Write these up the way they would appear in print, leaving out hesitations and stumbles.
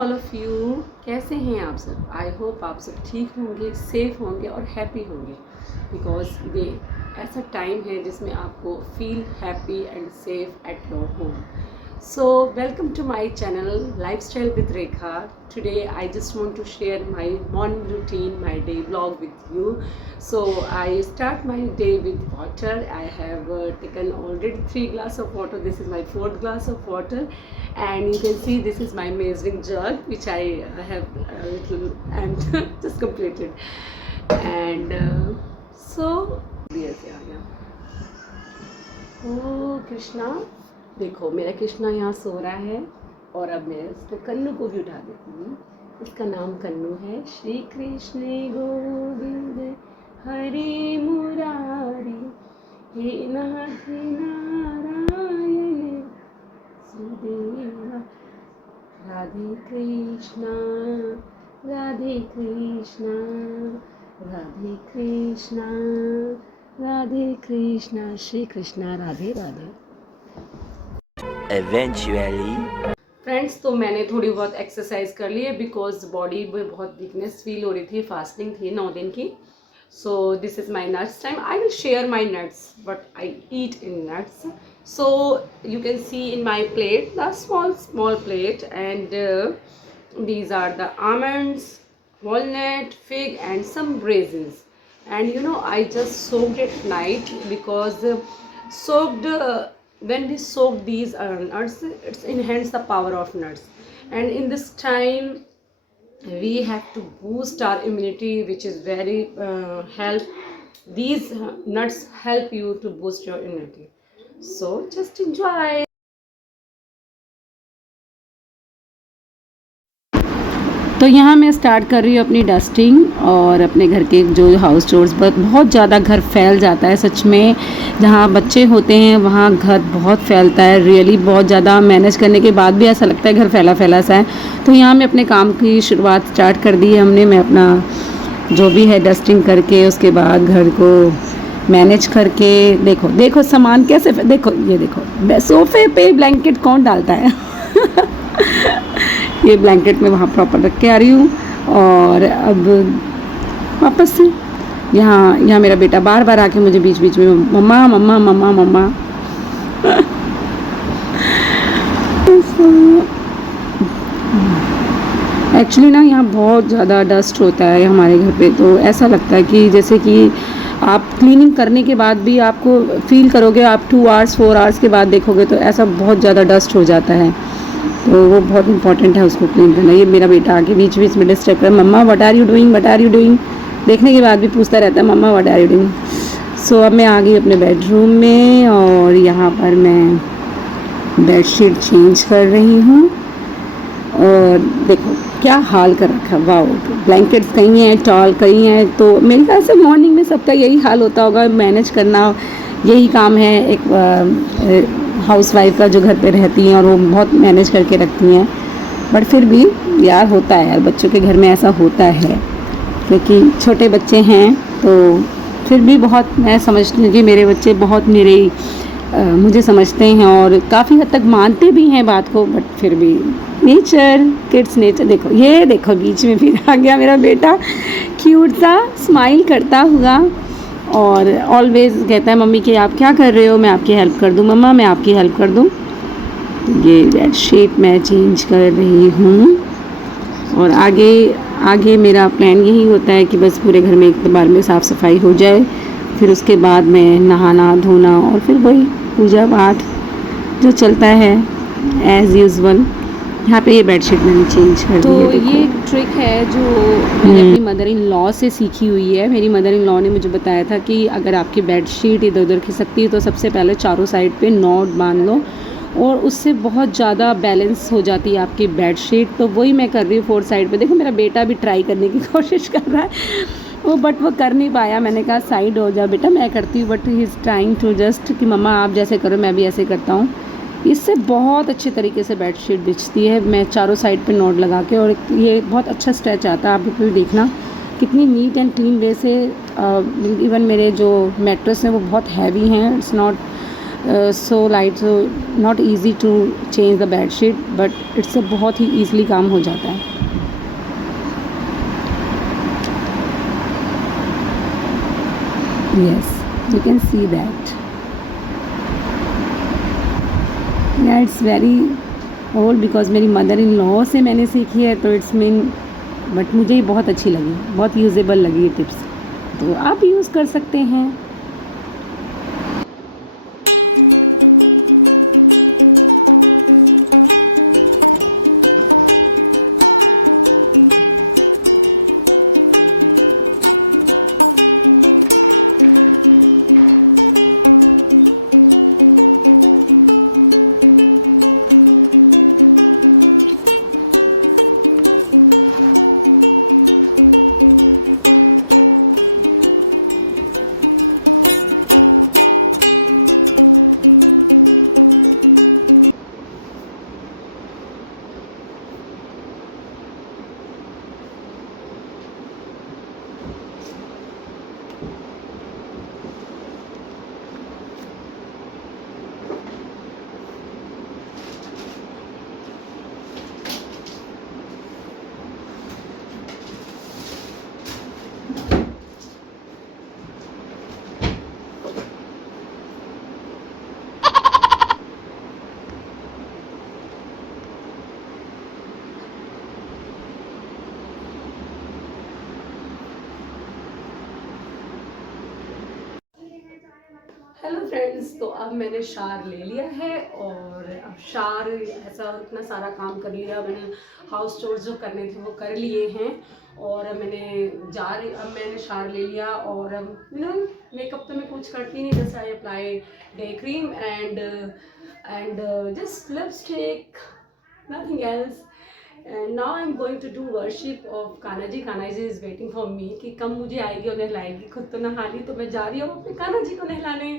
All of you, कैसे हैं आप सब। आई होप आप सब ठीक होंगे, सेफ़ होंगे और हैप्पी होंगे बिकॉज ये ऐसा टाइम है जिसमें आपको feel happy and safe at your home. So welcome to my channel Lifestyle with Rekha. Today I just want to share my morning routine, my day vlog with you. So I start my day with water. I have taken already 3 glasses of water. This is my 4th glass of water, and you can see this is my measuring jug which I have little and just completed. And so yes, oh Krishna, देखो मेरा कृष्णा यहाँ सो रहा है और अब मैं इसको कन्नू को भी उठा देती हूँ. इसका नाम कन्नू है. श्री कृष्ण गोविंद हरे मुरारी हे नाथ नारायण सुदेवा. राधे कृष्णा राधे कृष्णा राधे कृष्णा राधे कृष्णा. श्री कृष्णा राधे राधे. Eventually फ्रेंड्स, तो मैंने थोड़ी बहुत एक्सरसाइज कर ली है बिकॉज बॉडी में बहुत वीकनेस फील हो रही थी. फास्टिंग थी 9 दिन की. So this is my nuts time. I will share my nuts but I eat in nuts. So you can see in my plate the small plate and these are the almonds, walnut, fig and some raisins. And you know, I just soaked it night because when we soak these nuts, it's enhance the power of nuts. And in this time we have to boost our immunity, which is very help. These nuts help you to boost your immunity. So just enjoy. तो यहाँ मैं start कर रही हूँ अपनी dusting और अपने घर के जो हाउस चोर्स. बहुत ज़्यादा घर फैल जाता है सच में. जहाँ बच्चे होते हैं वहाँ घर बहुत फैलता है. रियली बहुत ज़्यादा मैनेज करने के बाद भी ऐसा लगता है घर फैला फैला सा है. तो यहाँ मैं अपने काम की शुरुआत स्टार्ट कर दी है हमने. मैं अपना जो भी है डस्टिंग करके उसके बाद घर को मैनेज करके. देखो सामान कैसे. देखो ये देखो सोफे पे ब्लैंकेट कौन डालता है. ये ब्लैंकेट मैं वहाँ प्रॉपर रख के आ रही हूँ. और अब वापस से यहाँ मेरा बेटा बार बार आके मुझे बीच बीच में मम्मा मम्मा मम्मा मम्मा. एक्चुअली ना यहाँ बहुत ज़्यादा डस्ट होता है हमारे घर पे. तो ऐसा लगता है कि जैसे कि आप क्लीनिंग करने के बाद भी आपको फील करोगे, आप 2 आवर्स 4 आवर्स के बाद देखोगे तो ऐसा बहुत ज़्यादा डस्ट हो जाता है. तो वो बहुत इंपॉर्टेंट है उसको क्लीन करना. ये मेरा बेटा आके बीच बीच में डिस्टर्ब कर मम्मा व्हाट आर यू डूइंग. देखने के बाद भी पूछता रहता है मम्मा व्हाट आर यू डूइंग. सो अब मैं आ गई अपने बेडरूम में और यहाँ पर मैं बेडशीट चेंज कर रही हूँ. और देखो क्या हाल कर रखा है. वाओ, ब्लैंकेट्स कहीं हैं, टॉल कहीं हैं. तो मेरे ख्याल से मॉर्निंग में सबका यही हाल होता होगा. मैनेज करना यही काम है एक हाउसवाइफ का जो घर पे रहती हैं और वो बहुत मैनेज करके रखती हैं. बट फिर भी यार होता है यार, बच्चों के घर में ऐसा होता है क्योंकि छोटे बच्चे हैं. तो फिर भी बहुत मैं समझती हूँ कि मेरे बच्चे बहुत मुझे समझते हैं और काफ़ी हद तक मानते भी हैं बात को. बट फिर भी नेचर, किड्स नेचर. देखो बीच में फिर आ गया मेरा बेटा क्यूट सा स्माइल करता हुआ और ऑलवेज कहता है मम्मी कि आप क्या कर रहे हो, मैं आपकी हेल्प कर दूँ. मम्मा मैं आपकी हेल्प कर दूँ. ये बेडशीट मैं चेंज कर रही हूँ. और आगे मेरा प्लान यही होता है कि बस पूरे घर में एक बार में साफ़ सफाई हो जाए. फिर उसके बाद में नहाना धोना और फिर वही पूजा पाठ जो चलता है एज़ यूजुअल. यहाँ पे ये बेडशीट मैंने चेंज कर दी है. तो ये एक ट्रिक है जो मैंने अपनी मदर इन लॉ से सीखी हुई है. मेरी मदर इन लॉ ने मुझे बताया था कि अगर आपकी बेडशीट इधर उधर खिसकती है तो सबसे पहले चारों साइड पे नॉट बांध लो और उससे बहुत ज़्यादा बैलेंस हो जाती है आपकी बेडशीट. तो वही मैं कर रही हूँ 4 साइड पे. देखो मेरा बेटा भी ट्राई करने की कोशिश कर रहा है बट वो कर नहीं पाया. मैंने कहा साइड हो जा बेटा, मैं करती हूँ. But he is trying to just कि मम्मा आप जैसे करो मैं भी ऐसे करता हूँ. इससे बहुत अच्छे तरीके से बेडशीट बिछती है. मैं चारों साइड पे नॉट लगा के और ये बहुत अच्छा स्ट्रेच आता है. आप भी देखना कितनी नीट एंड क्लीन वे से. इवन मेरे जो मैट्रेस हैं वो बहुत हैवी हैं. It's not so light, so not easy to change the bed sheet, but it's बहुत ही ईजिली काम हो जाता है. Yes, you can see that. Yeah, it's very old because मेरी मदर इन लॉ से मैंने सीखी है, तो इट्स मीन, बट मुझे ये बहुत अच्छी लगी, बहुत यूजेबल लगी ये टिप्स, तो आप यूज़ कर सकते हैं. हेलो फ्रेंड्स, तो अब मैंने शार ले लिया है, और अब शार ऐसा इतना सारा काम कर लिया, मैंने हाउस चोर्स जो करने थे वो कर लिए हैं, और अब मैंने शार ले लिया, और अब मेकअप तो मैं कुछ करती नहीं, जैसे I apply day cream and just lipstick, nothing else. And now I am going to do worship of Kanha ji. Kanha ji is waiting for me कि कब मुझे आएगी और नहलाएगी. खुद तो नहा ली, तो मैं जा रही हूँ अपने कान्हा जी को नहलाने.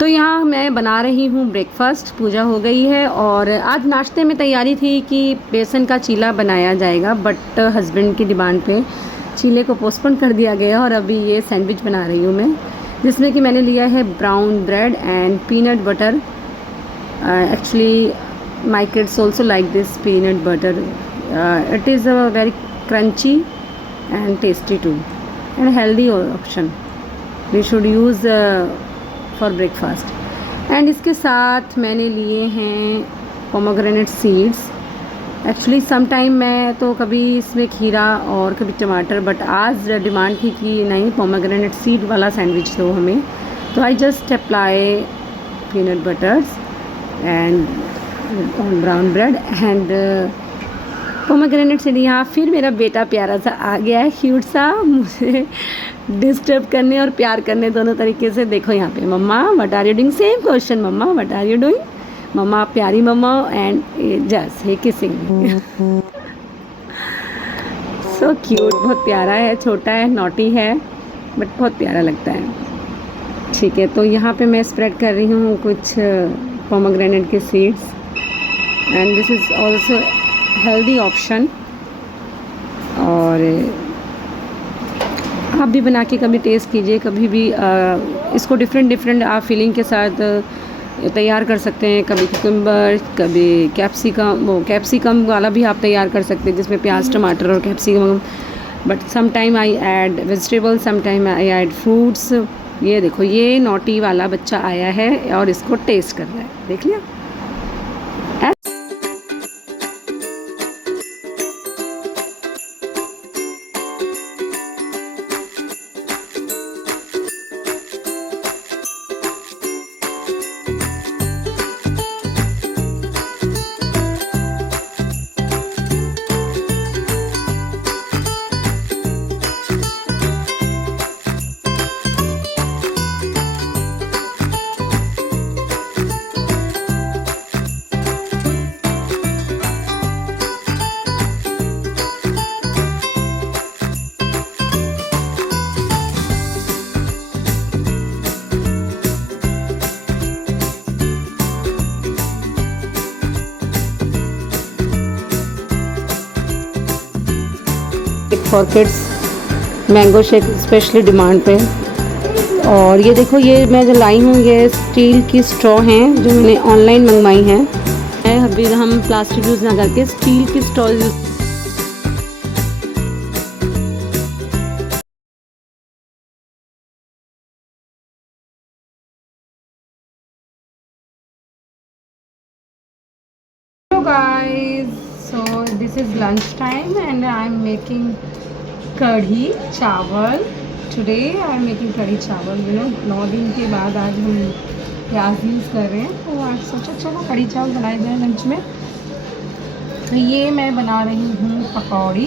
तो यहाँ मैं बना रही हूँ ब्रेकफास्ट। पूजा हो गई है और आज नाश्ते में तैयारी थी कि बेसन का चीला बनाया जाएगा, बट हस्बैंड की डिमांड पे चीले को पोस्टपोन कर दिया गया और अभी ये सैंडविच बना रही हूँ मैं, जिसमें कि मैंने लिया है brown bread and peanut butter. Actually my kids also like this peanut butter. It is a very crunchy and tasty too and healthy option we should use for breakfast. And इसके साथ मैंने लिए हैं pomegranate seeds. Actually some time मैं तो कभी इसमें खीरा और कभी टमाटर, बट आज डिमांड थी कि नहीं पोमोग्रेनेट सीड वाला सैंडविच दो हमें, तो I just apply peanut buttress and brown bread and pomegranate seed. यहाँ फिर मेरा बेटा प्यारा सा आ गया है, क्यूट सा, मुझे डिस्टर्ब करने और प्यार करने दोनों तरीके से। देखो यहाँ पे, mamma what are you doing, same question, mamma what are you doing, mamma प्यारी mamma, and just he kissing. So cute, बहुत प्यारा है, छोटा है, नॉटी है, बट बहुत प्यारा लगता है। ठीक है, तो यहाँ पे मैं स्प्रेड कर रही हूँ कुछ पोमोग्रेनेट के seeds and this is also healthy option. और आप भी बना के कभी टेस्ट कीजिए, कभी भी इसको डिफरेंट आप फीलिंग के साथ तैयार कर सकते हैं। कभी कुकुम्बर, कभी कैप्सिकम, वो कैप्सिकम वाला भी आप तैयार कर सकते हैं जिसमें प्याज टमाटर और capsicum, but some time I add vegetable, some time I add fruits. ये देखो, ये नॉटी वाला बच्चा आया है और इसको टेस्ट कर रहा है, देख लिया। For kids mango shake specially demand पे। और ये देखो, ये मैं जो लाई हूँ ये स्टील की स्ट्रॉ हैं जो मैंने ऑनलाइन मंगवाई हैं। अभी हम प्लास्टिक यूज़ ना करके स्टील की straw use. Hello guys, so this is lunch time and I am making कढ़ी चावल। टुडे आई एम मेकिंग कढ़ी चावल। 9 दिन के बाद आज हम प्याज यूज़ कर रहे हैं, तो आज सोचा चलो कढ़ी चावल बनाए जाए लंच में। तो ये मैं बना रही हूँ पकौड़ी,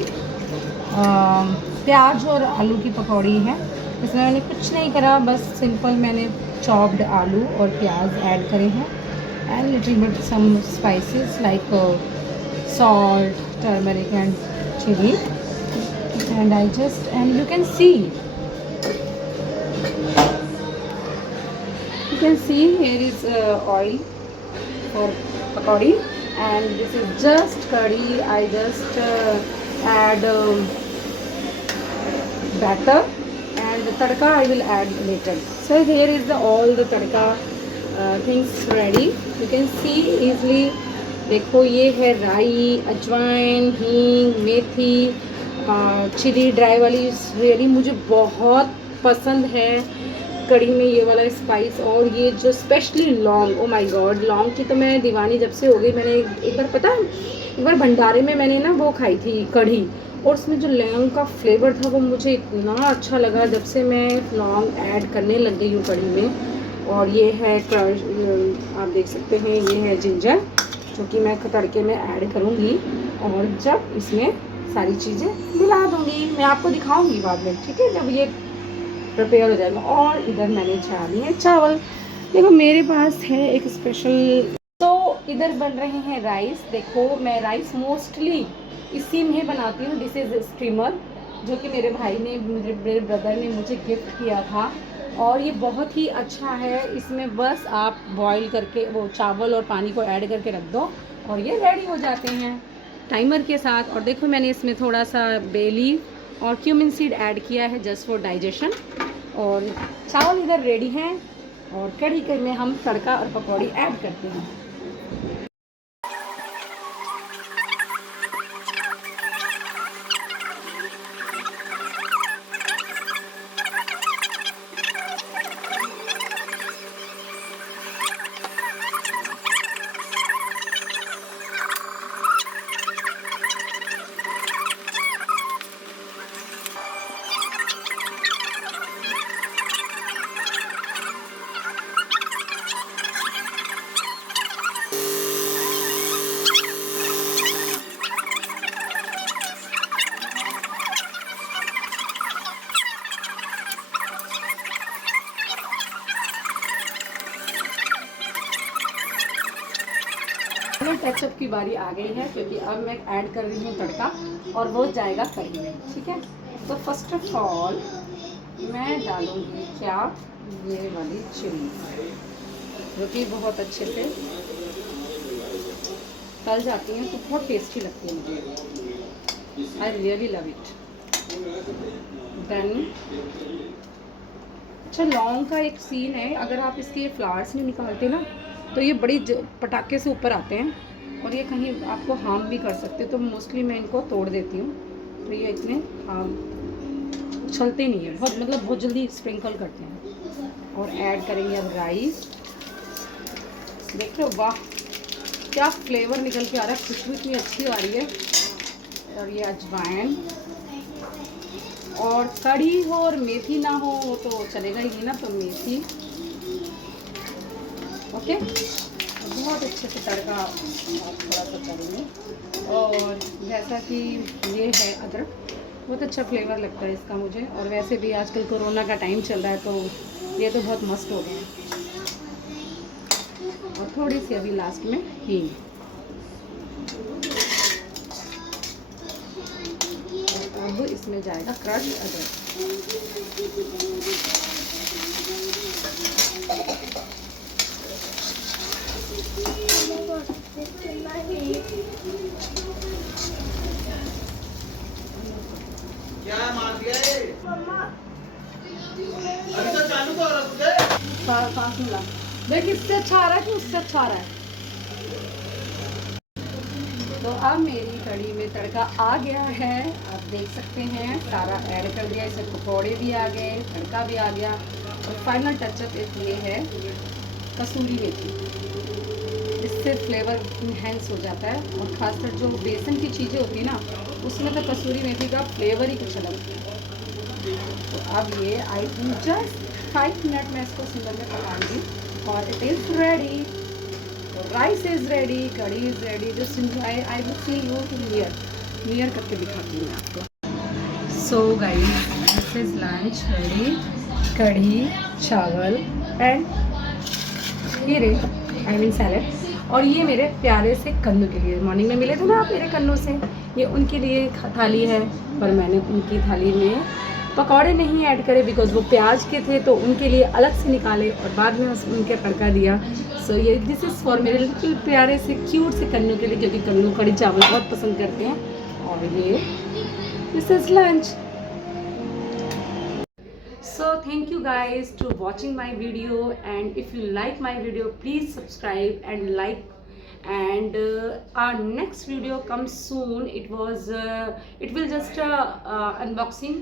प्याज और आलू की पकौड़ी है। इसमें मैंने कुछ नहीं करा, बस सिंपल मैंने चॉप्ड आलू और प्याज ऐड करे हैं and little bit some spices like salt, turmeric and chili, and and you can see here is oil for pakodi and this is just curry. I just add batter and the tadka I will add later. So here is all the tadka things ready. You can see easily. देखो, ये है राई, अजवाइन, हींग, मेथी, chilli dry वाली। Really मुझे बहुत पसंद है कढ़ी में ये वाला स्पाइस। और ये जो स्पेशली लौंग, ओ माय गॉड, लौंग की तो मैं दीवानी जब से हो गई। मैंने एक बार पता, एक बार भंडारे में मैंने ना वो खाई थी कढ़ी, और उसमें जो लौंग का फ्लेवर था वो मुझे इतना अच्छा लगा, जब से मैं लौंग ऐड करने लग गई हूँ कढ़ी में। और ये है, आप देख सकते हैं, ये है जिंजर जो कि मैं तड़के में ऐड करूँगी और जब इसमें सारी चीज़ें मिला दूँगी। मैं आपको दिखाऊँगी बाद में, ठीक है, जब ये प्रिपेयर हो जाएगा। और इधर मैंने चढ़ा लिए चावल। देखो मेरे पास है एक स्पेशल, तो इधर बन रहे हैं राइस। देखो मैं राइस मोस्टली इसी में बनाती हूँ। दिस इज़ स्टीमर जो कि मेरे भाई ने, मेरे ब्रदर ने मुझे गिफ्ट किया था। और ये बहुत ही अच्छा है। इसमें बस आप बॉईल करके वो चावल और पानी को ऐड करके रख दो और ये रेडी हो जाते हैं टाइमर के साथ। और देखो मैंने इसमें थोड़ा सा बे लीफ और क्यूमिन सीड ऐड किया है जस्ट फॉर डाइजेशन। और चावल इधर रेडी हैं और कढ़ी में हम तड़का और पकौड़ी ऐड करते हैं। टचअप की बारी आ गई है क्योंकि अब मैं ऐड कर रही हूँ तड़का और वो जाएगा कढ़ी में। ठीक है, तो फर्स्ट ऑफ ऑल मैं डालूँगी क्या, ये वाली चिली जो कि बहुत अच्छे से तल जाती हैं तो बहुत टेस्टी लगती है मुझे। I really love it. Then अच्छा, लौंग का एक सीन है, अगर आप इसके ये फ्लावर्स नहीं निकालते ना तो ये बड़ी पटाखे से ऊपर आते हैं और ये कहीं आपको हार्म भी कर सकते, तो मोस्टली मैं इनको तोड़ देती हूँ। तो ये इतने हार्म उछलते नहीं है, बहुत मतलब बहुत जल्दी स्प्रिंकल करते हैं। और ऐड करेंगे अब राइस। देख लो, वाह क्या फ्लेवर निकल के आ रहा है, खुशबू इतनी अच्छी आ रही है। और ये अजवाइन, और कड़ी हो और मेथी ना हो वो तो चलेगा ही नहीं ना, तो मेथी। ओके, बहुत अच्छे से तड़का आप थोड़ा सा करेंगे। और जैसा कि ये है अदरक, बहुत अच्छा फ्लेवर लगता है इसका मुझे। और वैसे भी आजकल कोरोना का टाइम चल रहा है तो ये तो बहुत मस्त हो गए हैं। और थोड़ी सी अभी लास्ट में हींग, और अब इसमें जाएगा क्रश अदरक। क्या मार दिया ये? अभी तो चालू तो हो रहा है। सांस मिला, देख इससे अच्छा आ रहा है कि उससे अच्छा आ रहा है। तो अब मेरी कढ़ी में तड़का आ गया है, आप देख सकते हैं सारा ऐड कर दिया, इससे पकौड़े भी आ गए, तड़का भी आ गया। और फाइनल टचअप ये है कसूरी मेथी, इससे फ्लेवर इन्हेंस हो जाता है। और ख़ासकर जो बेसन की चीज़ें होती है ना, उसमें तो कसूरी मेथी का फ्लेवर ही कुछ अलग है। तो अब ये आई जस्ट 5 मिनट में इसको सिंगल में पकाऊंगी और it is ready. Rice is ready, kadhi is ready, just enjoy. I will see you to near करके दिखाती हूँ आपको। So guys, this is lunch ready, kadhi, chawal and खीरे, आई मीन सैलड। और ये मेरे प्यारे से कन्नू के लिए, मॉर्निंग में मिले थे ना आप मेरे कन्नू से, ये उनके लिए थाली है। पर मैंने उनकी थाली में पकौड़े नहीं ऐड करे बिकॉज वो प्याज के थे, तो उनके लिए अलग से निकाले और बाद में उनके तड़का दिया। सो ये दिस इज़ फॉर मेरे लिटिल प्यारे से क्यूट से कन्नू के लिए, क्योंकि कन्नू कढ़ी चावल बहुत पसंद करते हैं। और ये this is lunch. So thank you guys to watching my video, and if you like my video please subscribe and like. And our next video comes soon. It will just unboxing,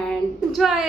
and enjoy.